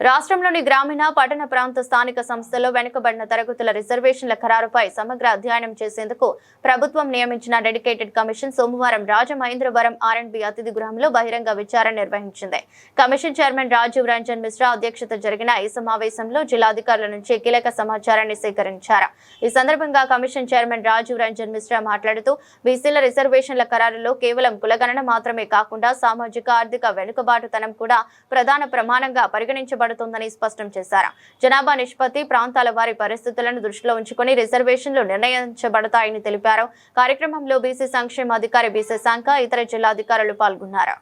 రాష్ట్రంలోని గ్రామీణ పట్టణ ప్రాంత స్థానిక సంస్థల్లో వెనుకబడిన తరగతుల రిజర్వేషన్ల ఖరారుపై సమగ్ర అధ్యయనం చేసేందుకు ప్రభుత్వం నియమించిన డెడికేటెడ్ కమిషన్ సోమవారం రాజమహేంద్రవరం ఆర్ఎండ్బి అతిథి గృహంలో బహిరంగ విచారణ నిర్వహించింది. కమిషన్ చైర్మన్ రాజీవ్ రంజన్ మిశ్రా అధ్యక్షత జరిగిన ఈ సమావేశంలో జిల్లాధికారుల నుంచి కీలక సమాచారాన్ని సేకరించారు. ఈ సందర్భంగా కమిషన్ చైర్మన్ రాజీవ్ రంజన్ మిశ్రా మాట్లాడుతూ బీసీల రిజర్వేషన్ల ఖరారులో కేవలం కులగణన మాత్రమే కాకుండా సామాజిక ఆర్థిక వెనుకబాటుతనం కూడా ప్రధాన ప్రమాణంగా పరిగణించబడుతుందని స్పష్టం చేశారు. జనాభా నిష్పత్తి, ప్రాంతాల వారి పరిస్థితులను దృష్టిలో ఉంచుకుని రిజర్వేషన్లు నిర్ణయించబడతాయని తెలిపారు. కార్యక్రమంలో బీసీ సంక్షేమ అధికారి బీసీ శాఖ ఇతర జిల్లాధికారులు పాల్గొన్నారు.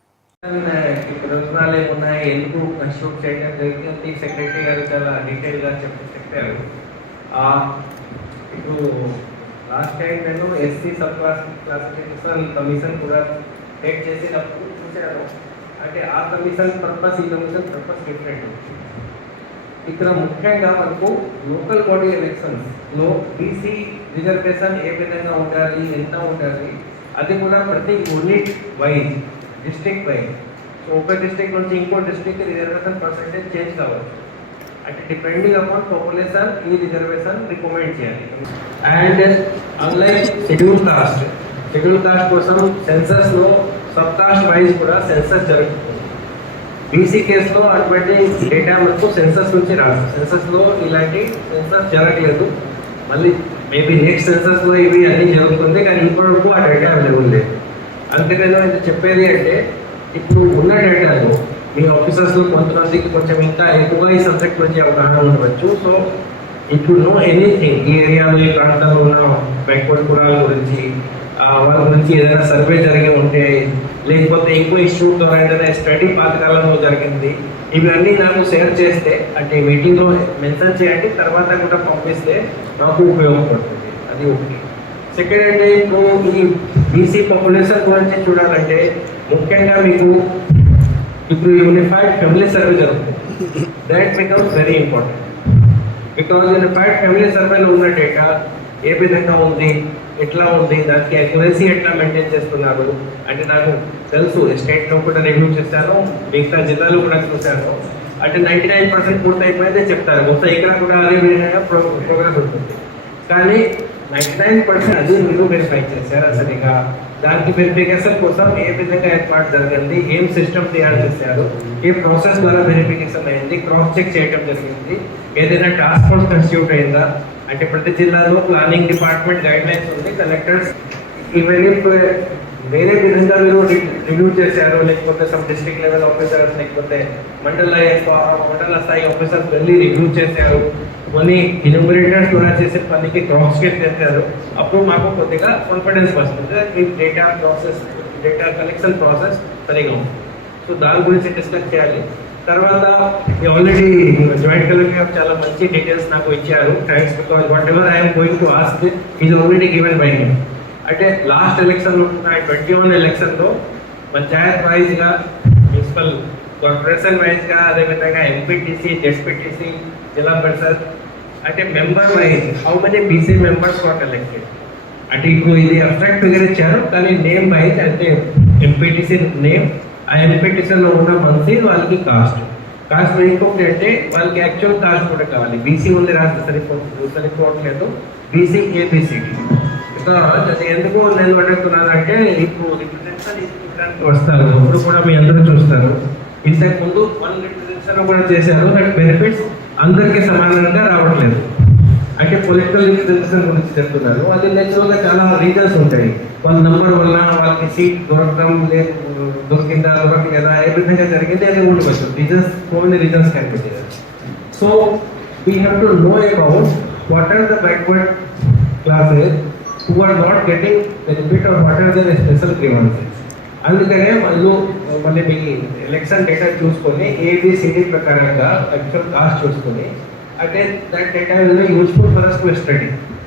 లాస్ట్ టైం నేను ఎస్సీ సబ్ క్లాసిఫికేషన్ కమిషన్ కూడా టేక్ చేసినప్పుడు చూశాను. అంటే ఆ కమిషన్ పర్పస్ ఈ కమిషన్ పర్పస్ డిఫరెంట్. ఇక్కడ ముఖ్యంగా మనకు లోకల్ బాడీ ఎలక్షన్స్లో బీసీ రిజర్వేషన్ ఏ విధంగా ఉండాలి, ఎంత ఉండాలి, అది కూడా ప్రతి unit wise, district wise. So ఒక డిస్ట్రిక్ట్ నుంచి ఇంకో డిస్ట్రిక్ట్ రిజర్వేషన్ పర్సెంటేజ్ చేంజ్ కావచ్చు. అంటే డిపెండింగ్ అపాన్ పాపులేషన్ ఈ రిజర్వేషన్ రికమెండ్ చేయాలి. అండ్ అన్లైక్ షెడ్యూల్ కాస్ట్ కోసం సెన్సస్లో సబ్ కాస్ట్ వైజ్ కూడా సెన్సస్ జరుగుతుంది. బీసీ కేసులో అటువంటి డేటా మనకు సెన్సస్ నుంచి రాదు. సెన్సస్లో ఇలాంటి సెన్సస్ జరగలేదు. మళ్ళీ మేబీ నెక్స్ట్ సెన్సస్లో ఇవి అన్నీ జరుగుతుంది, కానీ ఇప్పటివరకు ఆ డేటా అవైలబుల్ లేదు. అందుకని నేను చెప్పేది అంటే ఇప్పుడు ఉన్న డేటాలో మీ ఆఫీసర్స్లో కొంతమందికి కొంచెం ఇంకా ఎక్కువగా ఈ సబ్జెక్ట్ గురించి అవగాహన ఉండవచ్చు. So it would know anything, ఈ ఏరియాలో ఈ ప్రాంతంలో ఉన్న బ్యాక్వర్డ్ కులాల గురించి, వాళ్ళ గురించి ఏదైనా సర్వే జరిగి ఉంటే, లేకపోతే ఇంకో ఇష్యూ ద్వారా ఏదైనా స్టడీ పాతకాలంలో జరిగింది, ఇవన్నీ నాకు షేర్ చేస్తే, అంటే మీటింగ్లో మెన్షన్ చేయండి, తర్వాత కూడా పంపిస్తే నాకు ఉపయోగపడుతుంది. అది ఒకటి. సెకండ్ అంటే ఇప్పుడు ఈ బీసీ పాపులేషన్ గురించి చూడాలంటే ముఖ్యంగా మీకు ఇప్పుడు యూనిఫైడ్ ఫ్యామిలీ సర్వే జరుగుతుంది. That becomes very important. Because unified family సర్వేలో ఉన్న డేటా ఏ విధంగా ఉంది, ఎట్లా ఉంది, దానికి అక్యురసీ ఎట్లా మెయింటైన్ చేస్తున్నారు అంటే నాకు తెలుసు. స్టేట్లో కూడా రివ్యూ చేశాను, మిగతా జిల్లాలో కూడా చూశాను. అంటే 99% పూర్తి అయిపోయిందే చెప్తారు. మొత్తం ఇక్కడ కూడా అదే విధంగా ప్రోగ్రెస్ ఉంటుంది. కానీ 99% అది మీరు వెరిఫై చేశారు అసలుగా. దానికి వెరిఫికేషన్ కోసం ఏ విధంగా ఏర్పాటు జరిగింది, ఏం సిస్టమ్ తయారు చేశారు, ఏ ప్రాసెస్ ద్వారా వెరిఫికేషన్ అయింది, క్రాస్ చెక్ చేయడం జరిగింది, ఏదైనా టాస్క్ ఫోర్స్ కాన్స్టిట్యూట్ అయిందా, అంటే ప్రతి జిల్లాలో ప్లానింగ్ డిపార్ట్మెంట్ గైడ్ లైన్స్ ఉంది, కలెక్టర్స్ ఇవన్నీ వేరే విధంగా మీరు రివ్యూ చేశారు, లేకపోతే సమ్ డిస్ట్రిక్ట్ లెవెల్ ఆఫీసర్స్, లేకపోతే మండల స్థాయి ఆఫీసర్స్ వెళ్ళి రివ్యూ చేశారు, కొన్ని ఇన్యూమరేటర్స్ ద్వారా చేసే పనికి క్రాస్ చెక్ చేశారు. అప్పుడు మాకు కొద్దిగా కాన్ఫిడెన్స్ వస్తుంది ఈ డేటా కలెక్షన్ ప్రాసెస్ సరిగా ఉంది. సో దాని గురించి డిస్కస్ చేయాలి. తర్వాత ఆల్రెడీ జాయింట్ కలెక్టర్ చాలా మంచి డీటెయిల్స్ నాకు ఇచ్చారు. Thanks, because what ever I'm going to ask is already given by him. అంటే లాస్ట్ ఎలక్షన్లో 21 ఎలక్షన్లో పంచాయత్ వైజ్గా, మున్సిపల్ కార్పొరేషన్ వైజ్గా, అదేవిధంగా ఎంపీటీసీ, జెడ్పీటీసీ, జిల్లా పరిషత్, అంటే member wise how many BC members got elected. అంటే ఇప్పుడు ఇది అబ్స్ట్రాక్ట్ ఫిగర్ ఇచ్చారు, కానీ నేమ్ వైజ్ అంటే ఎంపీటీసీ నేమ్, ఆ ఎంపీటీసీలో ఉన్న మంత్లీ వాళ్ళకి కాస్ట్ ఇంకొకటి అంటే వాళ్ళకి యాక్చువల్ కాస్ట్ కూడా కావాలి. బీసీ ఉంది రాస్తే సరిపోవట్లేదు, బీసీ ఏబిసిడి. అది ఎందుకు నేను అడుగుతున్నాను అంటే ఇప్పుడు రిప్రజెంటేషన్ ఇవ్వడానికి వస్తారు, ఇప్పుడు కూడా మీ అందరూ చూస్తారు. ఇంతకు ముందు 1 రిప్రజెంటేషన్ కూడా చేశారు, బట్ బెనిఫిట్స్ అందరికీ సమానంగా రావట్లేదు. అంటే పొలిటికల్ రిప్రజెంటేషన్ గురించి చెప్తున్నారు. అది నేచురల్గా చాలా రీజన్స్ ఉంటాయి. వాళ్ళ నంబర్ వల్ల వాళ్ళకి సీట్ దొరికిందా దొరకలేదా, ఏ విధంగా జరిగింది అది ఉండవచ్చు. Reasons, so many reasons can be there. So we have to know about what are the backward classes who are not getting benefit or what are their special grievances. అందుకనే మళ్ళీ మీ ఎలక్షన్ డేటా చూసుకొని A B C D ప్రకారంగా actual cost చూసుకొని, అంటే that data will be useful for us to study.